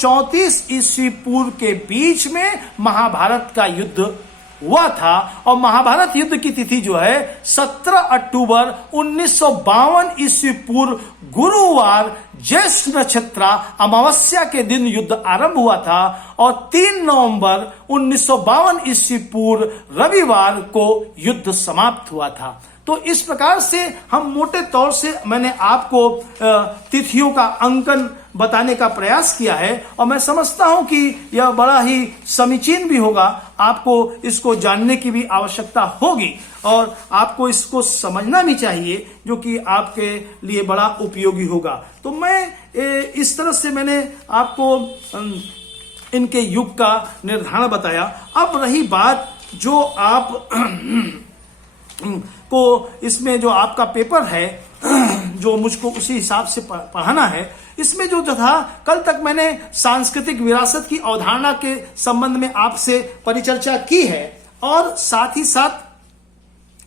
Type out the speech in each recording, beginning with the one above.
34 ईस्वी पूर्व के बीच में महाभारत का युद्ध हुआ था। और महाभारत युद्ध की तिथि जो है 17 अक्टूबर 1952 ईस्वी पूर्व गुरुवार ज्येष्ठ नक्षत्र अमावस्या के दिन युद्ध आरंभ हुआ था और 3 नवंबर 1952 ईस्वी पूर्व रविवार को युद्ध समाप्त हुआ था। तो इस प्रकार से हम मोटे तौर से मैंने आपको तिथियों का अंकन बताने का प्रयास किया है और मैं समझता हूं कि यह बड़ा ही समीचीन भी होगा। आपको इसको जानने की भी आवश्यकता होगी और आपको इसको समझना भी चाहिए, जो कि आपके लिए बड़ा उपयोगी होगा। तो मैं इस तरह से मैंने आपको इनके युग का निर्धारण बताया। अब रही बात जो आप को इसमें जो आपका पेपर है जो मुझको उसी हिसाब से पढ़ाना है, इसमें जो था कल तक मैंने सांस्कृतिक विरासत की अवधारणा के संबंध में आपसे परिचर्चा की है और साथ ही साथ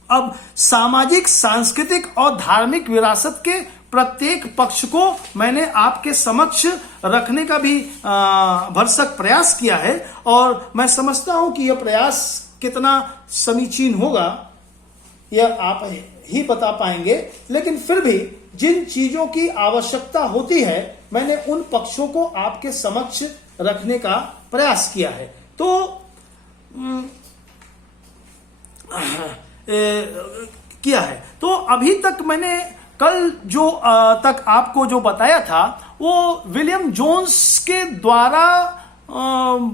अब सामाजिक, सांस्कृतिक और धार्मिक विरासत के प्रत्येक पक्ष को मैंने आपके समक्ष रखने का भी भरसक प्रयास किया है और मैं समझता हूं कि यह प्रयास कितना समीचीन होगा यह आप ही बता पाएंगे। लेकिन फिर भी जिन चीजों की आवश्यकता होती है मैंने उन पक्षों को आपके समक्ष रखने का प्रयास किया है। तो किया है तो अभी तक मैंने कल जो तक आपको जो बताया था वो विलियम जोन्स के द्वारा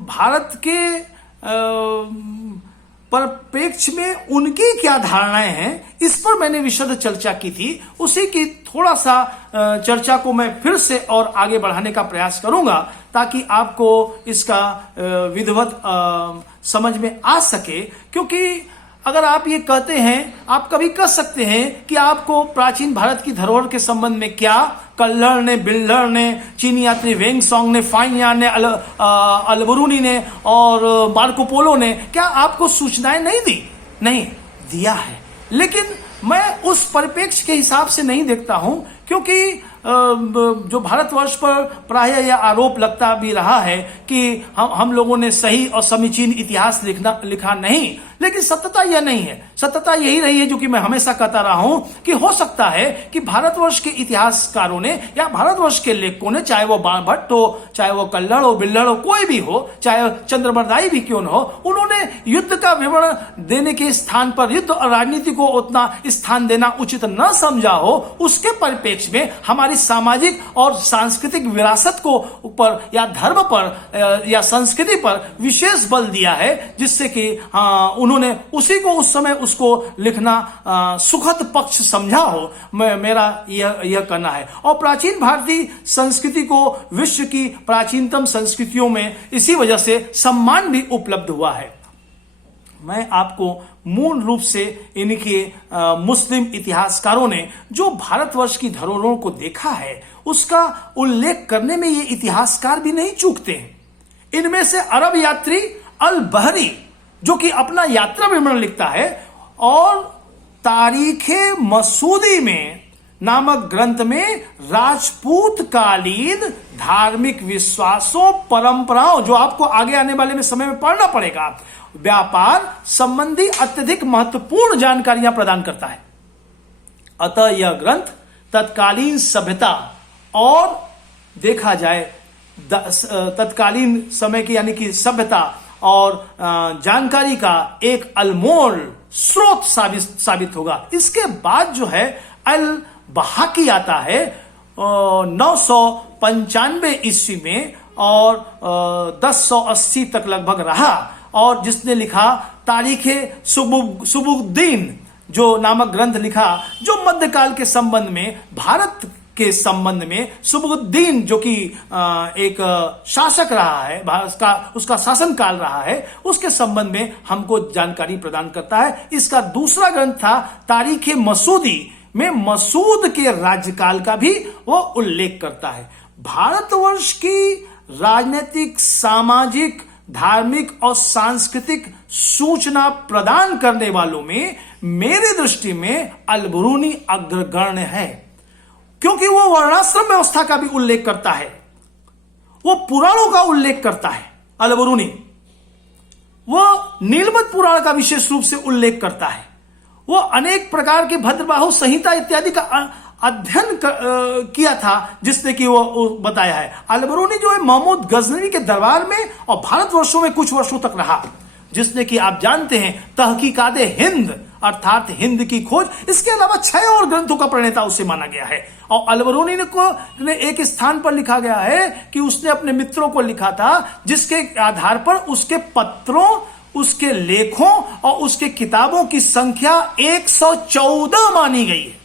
भारत के परिप्रेक्ष्य में उनकी क्या धारणाएं हैं इस पर मैंने विशद चर्चा की थी। उसी की थोड़ा सा चर्चा को मैं फिर से और आगे बढ़ाने का प्रयास करूंगा ताकि आपको इसका विधिवत समझ में आ सके। क्योंकि अगर आप ये कहते हैं, आप कभी कह सकते हैं कि आपको प्राचीन भारत की धरोहर के संबंध में क्या कल्हड़ ने, बिल्हड़ ने, चीनी यात्री वेंग सॉन्ग ने, फाइन यान ने, अलबरूनी ने और मार्को पोलो ने क्या आपको सूचनाएं नहीं दी? नहीं दिया है, लेकिन मैं उस परिप्रेक्ष्य के हिसाब से नहीं देखता हूं। क्योंकि जो भारतवर्ष पर प्रायः यह आरोप लगता भी रहा है कि हम लोगों ने सही और समीचीन इतिहास लिखा नहीं, लेकिन सत्यता यह नहीं है। सत्यता यही रही है जो कि मैं हमेशा कहता रहा हूं कि हो सकता है कि भारतवर्ष के इतिहासकारों ने या भारतवर्ष के लेखकों ने, चाहे वो बाणभट्ट हो, चाहे वो कल्हड़ हो, बिल्हड़ हो, कोई भी हो, चाहे चंद्रबरदाई भी क्यों न हो, उन्होंने युद्ध का विवरण देने के स्थान पर युद्ध और राजनीति को उतना स्थान देना उचित न समझा हो। उसके परिप्रेक्ष्य में हमारी सामाजिक और सांस्कृतिक विरासत को ऊपर या धर्म पर या संस्कृति पर विशेष बल दिया है, जिससे कि उन्होंने उसी को उस समय उसको लिखना सुखद पक्ष समझा हो। मेरा यह कहना है। और प्राचीन भारतीय संस्कृति को विश्व की प्राचीनतम संस्कृतियों में इसी वजह से सम्मान भी उपलब्ध हुआ है। मैं आपको मूल रूप से इनके मुस्लिम इतिहासकारों ने जो भारतवर्ष की धरोहरों को देखा है उसका उल्लेख करने में ये इतिहासकार भी नहीं चूकते हैं। इनमें से अरब यात्री अल बहरी जो कि अपना यात्रा विवरण लिखता है और तारीखे मसूदी में नामक ग्रंथ में राजपूत कालीन धार्मिक विश्वासों, परंपराओं, जो आपको आगे आने वाले में समय में पढ़ना पड़ेगा, व्यापार संबंधी अत्यधिक महत्वपूर्ण जानकारियां प्रदान करता है। अतः यह ग्रंथ तत्कालीन सभ्यता और देखा जाए तत्कालीन समय की यानी कि सभ्यता और जानकारी का एक अनमोल स्रोत साबित होगा। इसके बाद जो है अल बहाकी आता है 995 ईस्वी में और 1080 तक लगभग रहा और जिसने लिखा तारीखे सुबुद्दीन जो नामक ग्रंथ लिखा, जो मध्यकाल के संबंध में, भारत के संबंध में सुबुद्दीन जो कि एक शासक रहा है, उसका शासन काल रहा है, उसके संबंध में हमको जानकारी प्रदान करता है। इसका दूसरा ग्रंथ था तारीखे मसूदी में मसूद के राज्यकाल का भी वो उल्लेख करता है। भारतवर्ष की राजनीतिक, सामाजिक, धार्मिक और सांस्कृतिक सूचना प्रदान करने वालों में मेरी दृष्टि में अलबरूनी अग्रगण्य है, क्योंकि वो वर्णाश्रम व्यवस्था का भी उल्लेख करता है वो पुराणों का उल्लेख करता है। अल-बरूनी वो नीलमत पुराण का विशेष रूप से उल्लेख करता है। वो अनेक प्रकार के भद्रबाहु संहिता इत्यादि का अध्ययन किया था, जिसने कि वो बताया है। अल-बरूनी जो है महमूद गजनवी के दरबार में और भारतवर्षों में कुछ वर्षों तक रहा, जिसने कि आप जानते हैं तहकीकात हिंद अर्थात हिंद की खोज, इसके अलावा 6 और ग्रंथों का प्रणेता उसे माना गया है। और अल-बरूनी ने एक स्थान पर लिखा गया है कि उसने अपने मित्रों को लिखा था, जिसके आधार पर उसके पत्रों, उसके लेखों और उसके किताबों की संख्या 114 मानी गई है।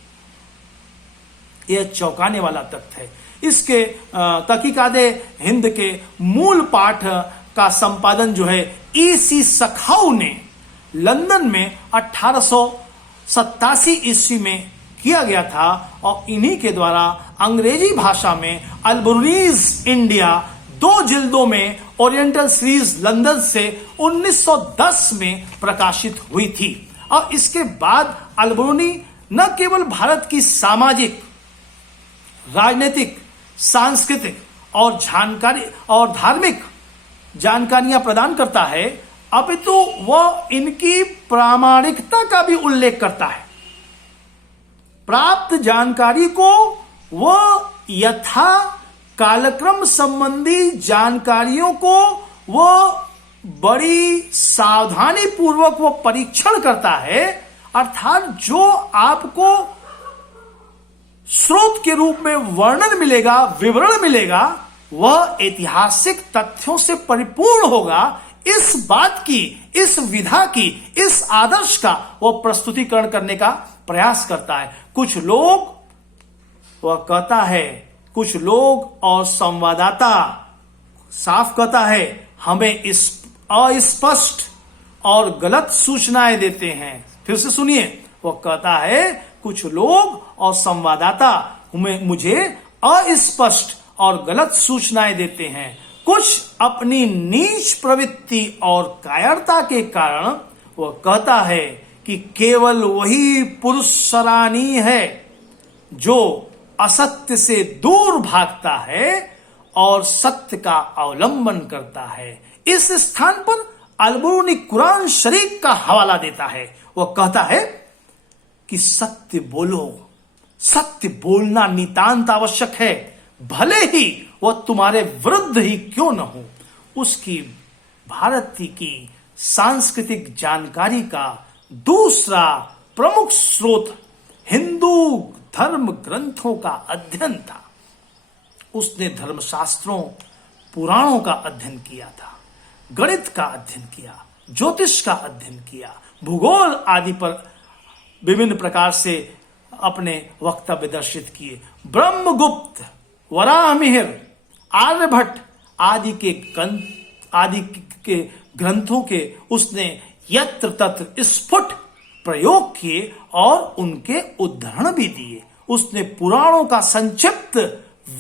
यह चौंकाने वाला तथ्य है। इसके तहकीकात हिंद के मूल पाठ का संपादन जो है E.C. सखाऊ ने लंदन में 1887 ईस्वी में किया गया था और इन्हीं के द्वारा अंग्रेजी भाषा में अल-बरूनीज इंडिया 2 जिल्दों में ओरिएंटल सीरीज लंदन से 1910 में प्रकाशित हुई थी। और इसके बाद अल-बरूनी न केवल भारत की सामाजिक, राजनीतिक, सांस्कृतिक और धार्मिक जानकारियां प्रदान करता है, अपितु वह इनकी प्रामाणिकता का भी उल्लेख करता है। प्राप्त जानकारी को वह यथा कालक्रम संबंधी जानकारियों को वह बड़ी सावधानी पूर्वक वो परीक्षण करता है, अर्थात जो आपको स्रोत के रूप में वर्णन मिलेगा, विवरण मिलेगा, वह ऐतिहासिक तथ्यों से परिपूर्ण होगा। इस बात की, इस विधा की, इस आदर्श का वह प्रस्तुतिकरण करने का प्रयास करता है। कुछ लोग और संवाददाता साफ कहता है, हमें इस अस्पष्ट और गलत सूचनाएं देते हैं। फिर से सुनिए, वह कहता है कुछ लोग और संवाददाता मुझे अस्पष्ट और गलत सूचनाएं देते हैं। कुछ अपनी नीच प्रवृत्ति और कायरता के कारण वह कहता है कि केवल वही पुरुष सराहनीय है जो असत्य से दूर भागता है और सत्य का अवलंबन करता है। इस स्थान पर अल-बरूनी कुरान शरीफ का हवाला देता है। वह कहता है कि सत्य बोलो, सत्य बोलना नितांत आवश्यक है, भले ही वह तुम्हारे विरुद्ध ही क्यों न हो। उसकी भारत की सांस्कृतिक जानकारी का दूसरा प्रमुख स्रोत हिंदू धर्म ग्रंथों का अध्ययन था। उसने धर्मशास्त्रों, पुराणों का अध्ययन किया था, गणित का अध्ययन किया, ज्योतिष का अध्ययन किया, भूगोल आदि पर विभिन्न प्रकार से अपने वक्तव्य दर्शित किए। ब्रह्मगुप्त, वराहमिहिर, आर्यभट्ट आदि के ग्रंथों के उसने यत्र तत्र स्फुट प्रयोग किए और उनके उद्धरण भी दिए। उसने पुराणों का संक्षिप्त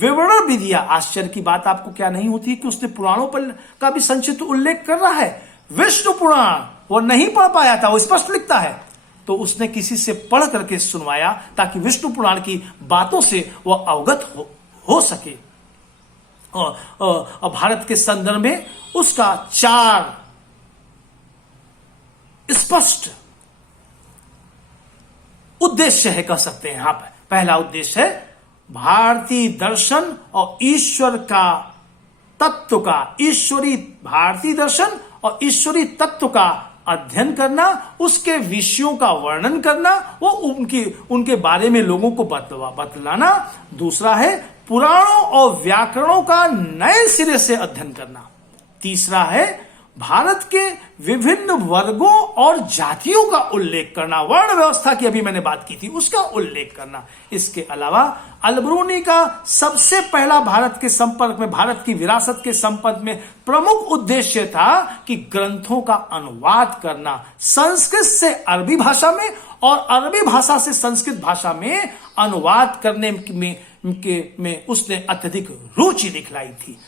विवरण भी दिया। आश्चर्य की बात आपको क्या नहीं होती कि उसने पुराणों पर का भी संक्षिप्त उल्लेख कर रहा है। विष्णु पुराण वो नहीं पढ़ पाया था, वो स्पष्ट लिखता है, तो उसने किसी से पढ़ करके सुनवाया ताकि विष्णु पुराण की बातों से वह अवगत हो सके। और भारत के संदर्भ में उसका 4 स्पष्ट उद्देश्य है, कह सकते हैं। यहां पर पहला उद्देश्य है भारतीय दर्शन और ईश्वर का तत्व का, भारतीय दर्शन और ईश्वरी तत्व का अध्ययन करना, उसके विषयों का वर्णन करना, वो उनके बारे में लोगों को बतलाना। दूसरा है पुराणों और व्याकरणों का नए सिरे से अध्ययन करना। तीसरा है भारत के विभिन्न वर्गों और जातियों का उल्लेख करना, वर्ण व्यवस्था की अभी मैंने बात की थी, उसका उल्लेख करना। इसके अलावा अल-बरूनी का सबसे पहला भारत के संपर्क में, भारत की विरासत के संपर्क में प्रमुख उद्देश्य था कि ग्रंथों का अनुवाद करना, संस्कृत से अरबी भाषा में और अरबी भाषा से संस्कृत भाषा में अनुवाद करने में उसने अत्यधिक रुचि दिखलाई थी।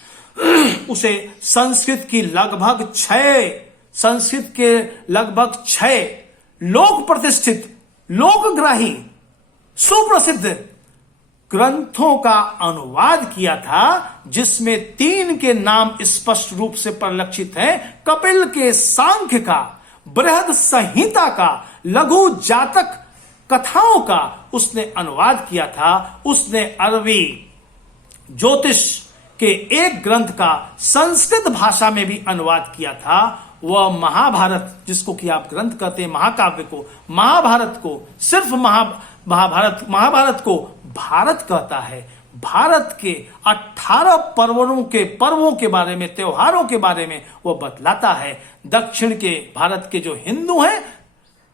उसे संस्कृत के लगभग 6 लोक प्रतिष्ठित, लोकग्राही, सुप्रसिद्ध ग्रंथों का अनुवाद किया था, जिसमें 3 के नाम स्पष्ट रूप से परिलक्षित हैं। कपिल के सांख्य का, बृहद संहिता का, लघु जातक कथाओं का उसने अनुवाद किया था। उसने अरबी ज्योतिष के एक ग्रंथ का संस्कृत भाषा में भी अनुवाद किया था। वह महाभारत, जिसको कि आप ग्रंथ कहते हैं, महाकाव्य को, महाभारत को सिर्फ महाभारत को भारत कहता है। भारत के 18 पर्वों के बारे में, त्योहारों के बारे में वह बतलाता है। दक्षिण के भारत के जो हिंदू हैं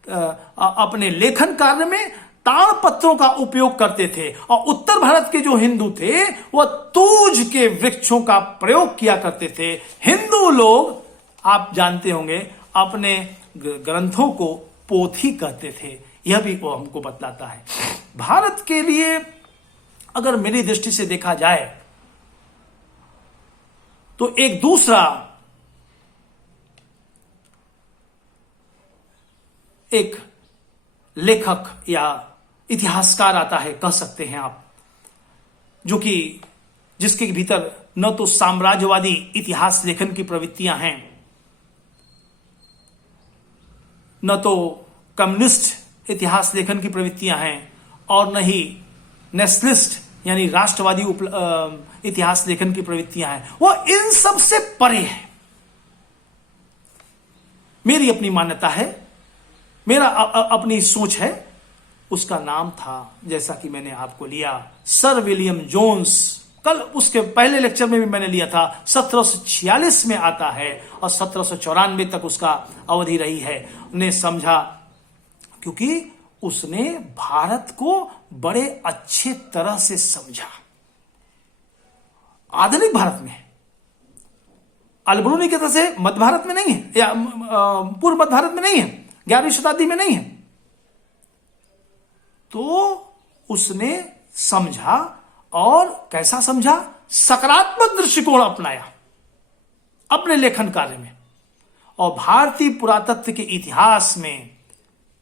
अपने लेखन कार्य में ताड़पत्रों का उपयोग करते थे, और उत्तर भारत के जो हिंदू थे वह तूज के वृक्षों का प्रयोग किया करते थे। हिंदू लोग, आप जानते होंगे, अपने ग्रंथों को पोथी कहते थे। यह भी वो हमको बतलाता है। भारत के लिए अगर मेरी दृष्टि से देखा जाए तो एक दूसरा एक लेखक या इतिहासकार आता है, कह सकते हैं आप, जो कि जिसके भीतर न तो साम्राज्यवादी इतिहास लेखन की प्रवृत्तियां हैं, न तो कम्युनिस्ट इतिहास लेखन की प्रवृत्तियां हैं, और न ही नेशनलिस्ट यानी राष्ट्रवादी इतिहास लेखन की प्रवृत्तियां हैं। वह इन सब से परे है। मेरी अपनी मान्यता है, मेरा अपनी सोच है। उसका नाम था, जैसा कि मैंने आपको लिया, सर विलियम जोन्स। कल उसके पहले लेक्चर में भी मैंने लिया था। 1746 में आता है और 1794 तक उसका अवधि रही है। उन्हें समझा, क्योंकि उसने भारत को बड़े अच्छे तरह से समझा। आधुनिक भारत में, अलबरूनी की तरह से मध्य भारत में नहीं है, या पूर्व मध्य भारत में नहीं है, 11वीं शताब्दी में नहीं है। तो उसने समझा, और कैसा समझा? सकारात्मक दृष्टिकोण अपनाया अपने लेखन कार्य में। और भारतीय पुरातत्व के इतिहास में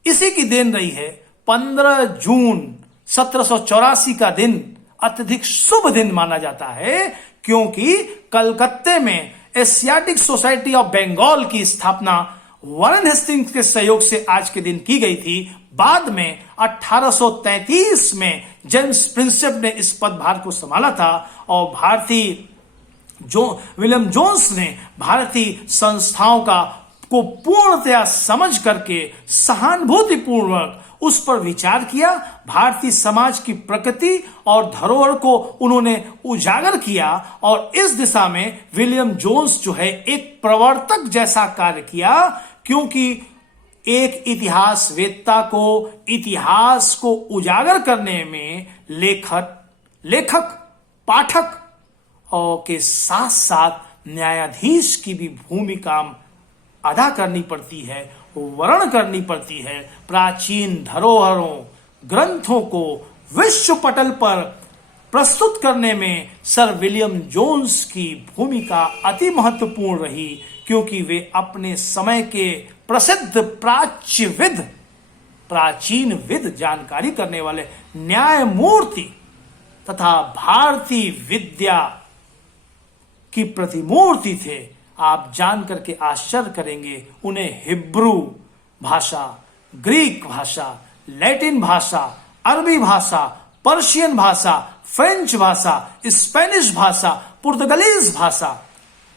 इसी की देन रही है। 15 जून 1784 का दिन अत्यधिक शुभ दिन माना जाता है, क्योंकि कलकत्ते में एशियाटिक सोसाइटी ऑफ बंगाल की स्थापना वारेन हेस्टिंग्स के सहयोग से आज के दिन की गई थी। बाद में 1833 में जेम्स प्रिंसेप ने इस पदभार को संभाला था, और विलियम जोन्स ने भारतीय संस्थाओं को पूर्णतया समझ करके सहानुभूतिपूर्वक उस पर विचार किया। भारतीय समाज की प्रकृति और धरोहर को उन्होंने उजागर किया, और इस दिशा में विलियम जोन्स जो है एक प्रवर्तक जैसा कार्य किया, क्योंकि एक इतिहासवेत्ता को इतिहास को उजागर करने में लेखक पाठक और के साथ साथ न्यायाधीश की भी भूमिका अदा करनी पड़ती है, वर्णन करनी पड़ती है। प्राचीन धरोहरों, ग्रंथों को विश्व पटल पर प्रस्तुत करने में सर विलियम जोन्स की भूमिका अति महत्वपूर्ण रही, क्योंकि वे अपने समय के प्रसिद्ध प्राचीन विद जानकारी करने वाले न्यायमूर्ति तथा भारतीय विद्या की प्रतिमूर्ति थे। आप जान करके आश्चर्य करेंगे, उन्हें हिब्रू भाषा, ग्रीक भाषा, लैटिन भाषा, अरबी भाषा, पर्शियन भाषा, फ्रेंच भाषा, स्पेनिश भाषा, पुर्तगालीज भाषा,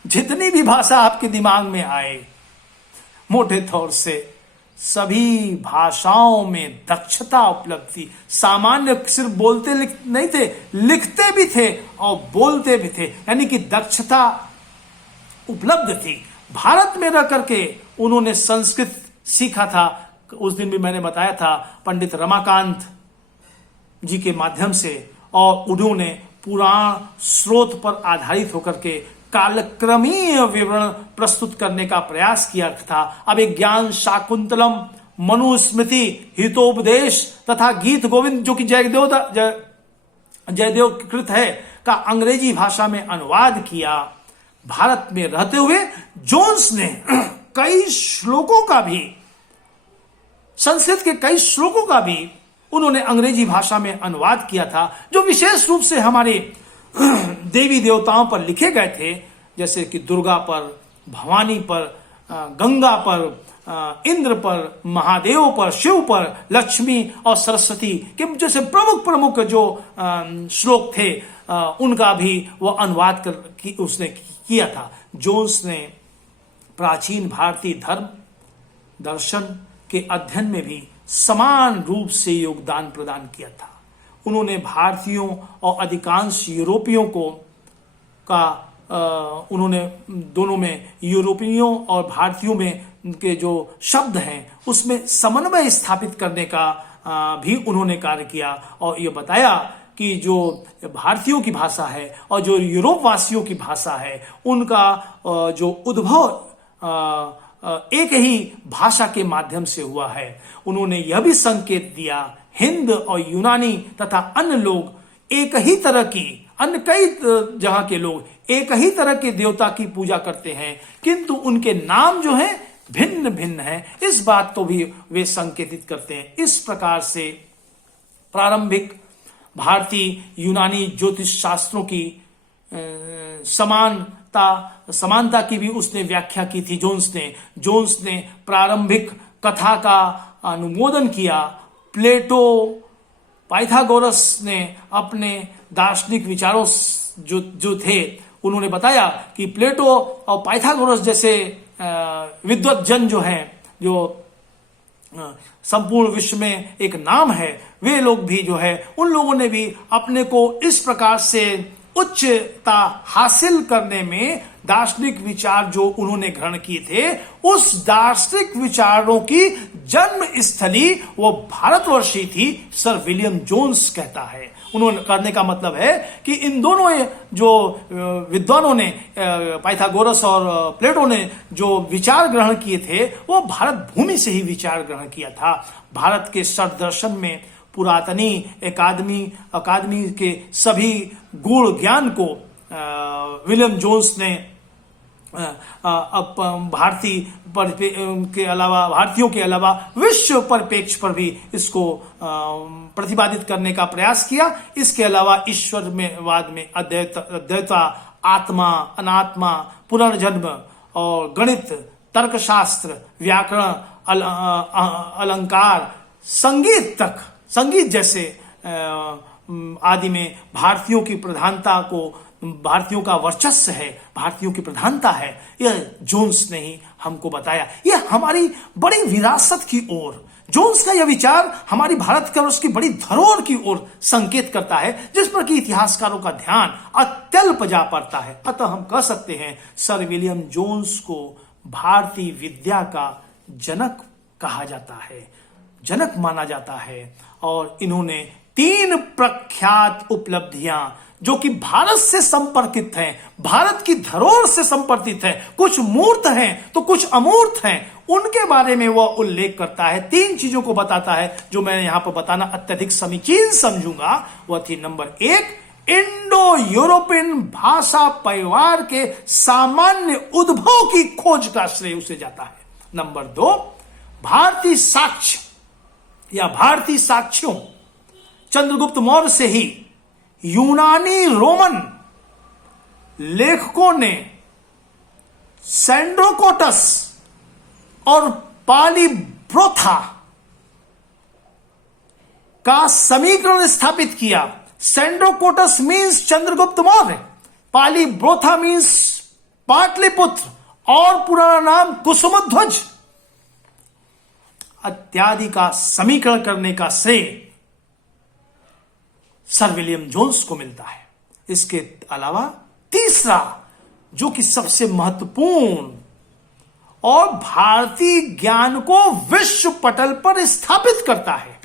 जितनी भी भाषा आपके दिमाग में आए, मोटे तौर से सभी भाषाओं में दक्षता उपलब्ध थी। सामान्य सिर्फ बोलते नहीं थे, लिखते भी थे और बोलते भी थे, यानी कि दक्षता उपलब्ध थी। भारत में रह करके उन्होंने संस्कृत सीखा था। उस दिन भी मैंने बताया था, पंडित रमाकांत जी के माध्यम से, और उन्होंने पुराण स्रोत पर आधारित होकर के कालक्रमीय विवरण प्रस्तुत करने का प्रयास किया था। अब एक ज्ञान शाकुंतलम, मनुस्मृति, हितोपदेश तथा गीत गोविंद, जो कि जयदेव कृत है, का अंग्रेजी भाषा में अनुवाद किया। भारत में रहते हुए जोन्स ने कई श्लोकों का भी, संस्कृत के कई श्लोकों का भी उन्होंने अंग्रेजी भाषा में अनुवाद किया था, जो विशेष रूप से हमारे देवी देवताओं पर लिखे गए थे, जैसे कि दुर्गा पर, भवानी पर, गंगा पर, इंद्र पर, महादेव पर, शिव पर, लक्ष्मी और सरस्वती के जैसे प्रमुख प्रमुख जो श्लोक थे, उनका भी वो अनुवाद उसने किया था। जोन्स ने प्राचीन भारतीय धर्म दर्शन के अध्ययन में भी समान रूप से योगदान प्रदान किया था। उन्होंने भारतीयों और अधिकांश यूरोपियों उन्होंने दोनों में, यूरोपियों और भारतीयों में के जो शब्द हैं उसमें समन्वय स्थापित करने का भी उन्होंने कार्य किया और ये बताया कि जो भारतीयों की भाषा है और जो यूरोप वासियों की भाषा है, उनका जो उद्भव एक ही भाषा के माध्यम से हुआ है। उन्होंने यह भी संकेत दिया, हिंद और यूनानी तथा अन्य लोग एक ही तरह की, अन्य कई जगह के लोग एक ही तरह के देवता की पूजा करते हैं, किंतु उनके नाम जो है भिन्न भिन्न है। इस बात को भी वे संकेतित करते हैं। इस प्रकार से प्रारंभिक भारतीय यूनानी ज्योतिष शास्त्रों की समानता की भी उसने व्याख्या की थी जोन्स ने प्रारंभिक कथा का अनुमोदन किया। प्लेटो, पाइथागोरस ने अपने दार्शनिक विचारों जो थे, उन्होंने बताया कि प्लेटो और पाइथागोरस जैसे विद्वत जन जो हैं, जो संपूर्ण विश्व में एक नाम है, वे लोग भी जो है, उन लोगों ने भी अपने को इस प्रकार से उच्चता हासिल करने में दार्शनिक विचार जो उन्होंने ग्रहण किए थे, उस दार्शनिक विचारों की जन्म स्थली वो भारतवर्ष ही थी, सर विलियम जोन्स कहता है। उन्होंने करने का मतलब है कि इन दोनों जो विद्वानों ने, पाइथागोरस और प्लेटो ने जो विचार ग्रहण किए थे, वो भारत भूमि से ही विचार ग्रहण किया था। भारत के सर दर्शन में पुरातनी अकादमी के सभी गूढ़ ज्ञान को विलियम जोन्स ने भारतीयों के अलावा विश्व परिप्रेक्ष्य पर भी इसको प्रतिपादित करने का प्रयास किया। इसके अलावा ईश्वरवाद में अद्वैता, आत्मा, अनात्मा, पुनर्जन्म और गणित, तर्कशास्त्र, व्याकरण, अलंकार, संगीत जैसे आदि में भारतीयों का वर्चस्व है, भारतीयों की प्रधानता है, यह जोन्स ने ही हमको बताया। यह हमारी बड़ी विरासत की ओर, जोन्स का यह विचार हमारी भारत के और उसकी बड़ी धरोहर की ओर संकेत करता है, जिस पर कि इतिहासकारों का ध्यान अत्यल्प जा पड़ता है। अतः हम कह सकते हैं सर विलियम जोन्स को भारतीय विद्या का जनक कहा जाता है, जनक माना जाता है। और इन्होंने 3 प्रख्यात उपलब्धियां जो कि भारत से संपर्कित हैं, भारत की धरोहर से संपर्कित हैं, कुछ मूर्त हैं तो कुछ अमूर्त हैं, उनके बारे में वह उल्लेख करता है। 3 चीजों को बताता है जो मैं यहां पर बताना अत्यधिक समीचीन समझूंगा। वह थी नंबर 1, इंडो यूरोपियन भाषा परिवार के सामान्य उद्भव की खोज का श्रेय उसे जाता है। नंबर 2, भारतीय साक्ष्य या भारतीय साक्ष्यों चंद्रगुप्त मौर्य से ही यूनानी रोमन लेखकों ने सेंड्रोकोटस और पालीब्रोथा का समीकरण स्थापित किया। Sandrocottus means Chandragupta Maurya, Palibothra means Pataliputra और पुराना नाम कुसुमध्वज इत्यादि का समीकरण करने का श्रेय सर विलियम जोन्स को मिलता है। इसके अलावा तीसरा, जो कि सबसे महत्वपूर्ण और भारतीय ज्ञान को विश्व पटल पर स्थापित करता है,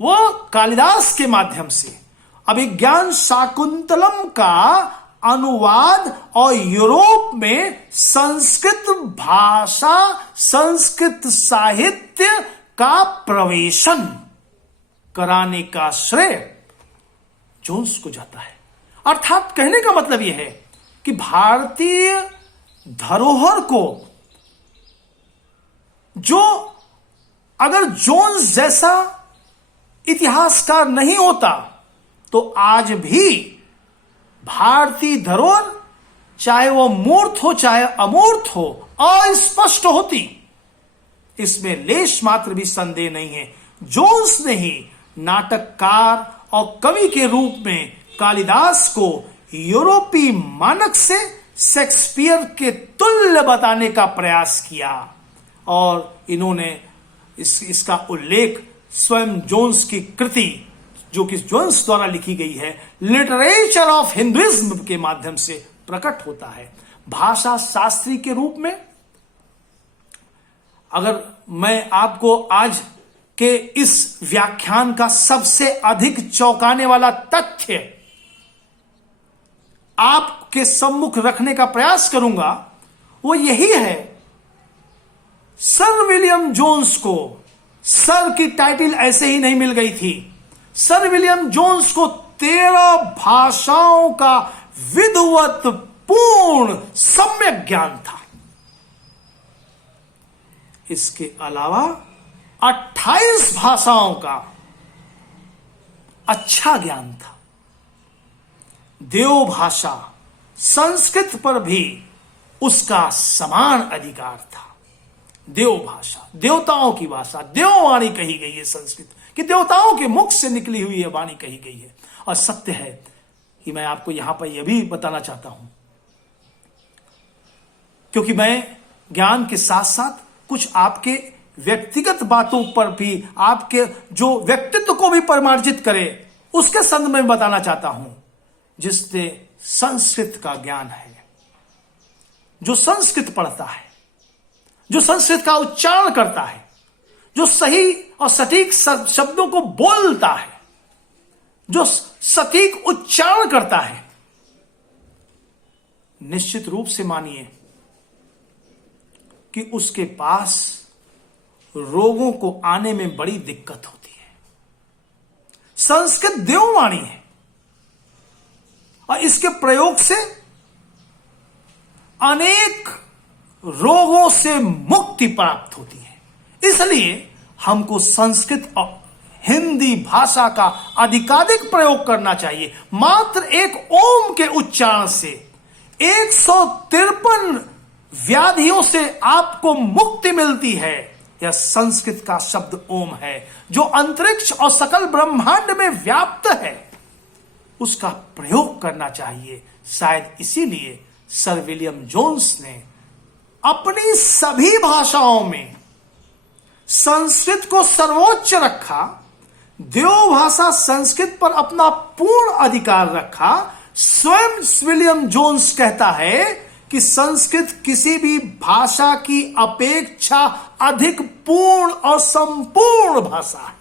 वो कालिदास के माध्यम से अभिज्ञान शाकुंतलम का अनुवाद और यूरोप में संस्कृत भाषा, संस्कृत साहित्य का प्रवेशन कराने का श्रेय जोन्स को जाता है। अर्थात कहने का मतलब यह है कि भारतीय धरोहर को जो अगर जोन्स जैसा इतिहासकार नहीं होता तो आज भी भारतीय धरोहर, चाहे वो मूर्त हो चाहे अमूर्त हो, अस्पष्ट होती। इसमें लेश मात्र भी संदेह नहीं है। जोन्स ने ही नाटककार और कवि के रूप में कालिदास को यूरोपीय मानक से शेक्सपियर के तुल्य बताने का प्रयास किया और इन्होंने इसका उल्लेख स्वयं जोन्स की कृति, जो कि जोन्स द्वारा लिखी गई है, लिटरेचर ऑफ हिंदुइज्म के माध्यम से प्रकट होता है। भाषा शास्त्री के रूप में अगर मैं आपको आज के इस व्याख्यान का सबसे अधिक चौंकाने वाला तथ्य आपके सम्मुख रखने का प्रयास करूंगा, वो यही है, सर विलियम जोन्स को सर की टाइटल ऐसे ही नहीं मिल गई थी। सर विलियम जोन्स को 13 भाषाओं का विधिवत पूर्ण सम्यक ज्ञान था। इसके अलावा 28 भाषाओं का अच्छा ज्ञान था। देव भाषा संस्कृत पर भी उसका समान अधिकार था। देव भाषा, देवताओं की भाषा, देववाणी कही गई है संस्कृत कि देवताओं के मुख से निकली हुई यह वाणी कही गई है। और सत्य है कि मैं आपको यहां पर यह भी बताना चाहता हूं, क्योंकि मैं ज्ञान के साथ साथ कुछ आपके व्यक्तिगत बातों पर भी, आपके जो व्यक्तित्व को भी परिमार्जित करे, उसके संदर्भ में बताना चाहता हूं। जिसने संस्कृत का ज्ञान है, जो संस्कृत पढ़ता है, जो संस्कृत का उच्चारण करता है, जो सही और सटीक शब्दों को बोलता है, जो सटीक उच्चारण करता है, निश्चित रूप से मानिए कि उसके पास रोगों को आने में बड़ी दिक्कत होती है। संस्कृत देववाणी है और इसके प्रयोग से अनेक रोगों से मुक्ति प्राप्त होती है। इसलिए हमको संस्कृत और हिंदी भाषा का अधिकाधिक प्रयोग करना चाहिए। मात्र एक ओम के उच्चारण से 153 व्याधियों से आपको मुक्ति मिलती है। यह संस्कृत का शब्द ओम है, जो अंतरिक्ष और सकल ब्रह्मांड में व्याप्त है। उसका प्रयोग करना चाहिए। शायद इसीलिए सर विलियम जोन्स ने अपनी सभी भाषाओं में संस्कृत को सर्वोच्च रखा, देव भाषा संस्कृत पर अपना पूर्ण अधिकार रखा। स्वयं विलियम जोन्स कहता है कि संस्कृत किसी भी भाषा की अपेक्षा अधिक पूर्ण और संपूर्ण भाषा है।